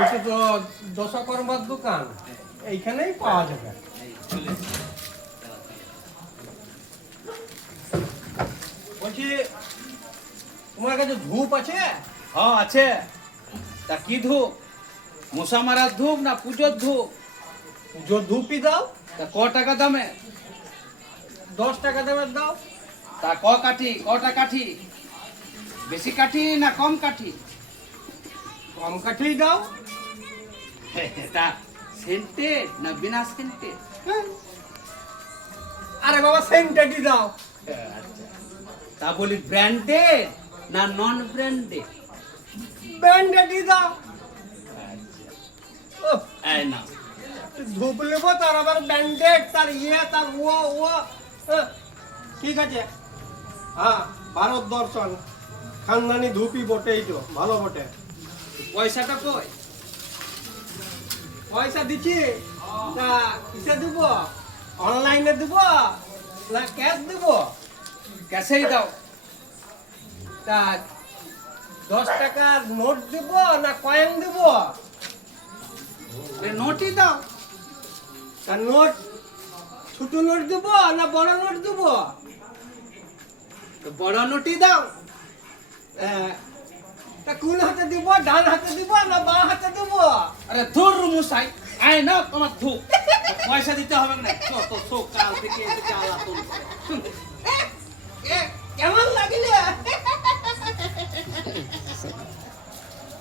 এটা তো দশকর্মার দোকান, এইখানেই পাওয়া যাবে। বলছি তোমার কাছে ধূপ আছে? হ্যাঁ আছে। তা কি ধূপ? মশা মারার ধূপ না পুজোর ধূপ? পুজোর ধূপই দাও। তা ক টাকা দামে? 10 টাকা দামের দাও। তা কটা কাঠি? বেশি কাঠি না কম কাঠি? কম কাঠেই দাও। তা সেন্টেড না বিনা সেন্টেড? হ্যাঁ। আরে বাবা সেন্টেডই দাও। আচ্ছা, তা বলি ব্র্যান্ডেড না নন ব্র্যান্ডেড? ব্র্যান্ডেডই দাও। ওহ, এই না, ধূপ নেবো তার আবার ব্র্যান্ডেড, তার তার ও হ্যাঁ, ঠিক আছে। হ্যাঁ, ভারত দর্শন খানদানি ধূপই বটে, এই তো ভালো বটে। পয়সাটা কই? পয়সা দিচ্ছি। তা কিসে দিব? অনলাইনে দিব না ক্যাশ দিব? ক্যাশেই দাও। তা 10 টাকার নোট দিব না কয়েন দিব? নোটই দাও। তা নোট ছোট নোট দিব না বড় নোট দিব? তো বড় নোটই দাও। তা কোন হাতে দিব? ডান হাতে দিব না বাঁ হাতে দিব? আরে ধুর মুসাই, আয় না তোমার ধূপ। পয়সা দিতে হবে না। তো সকাল থেকে এসে জ্বালাতন করে। কেমন লাগিলে?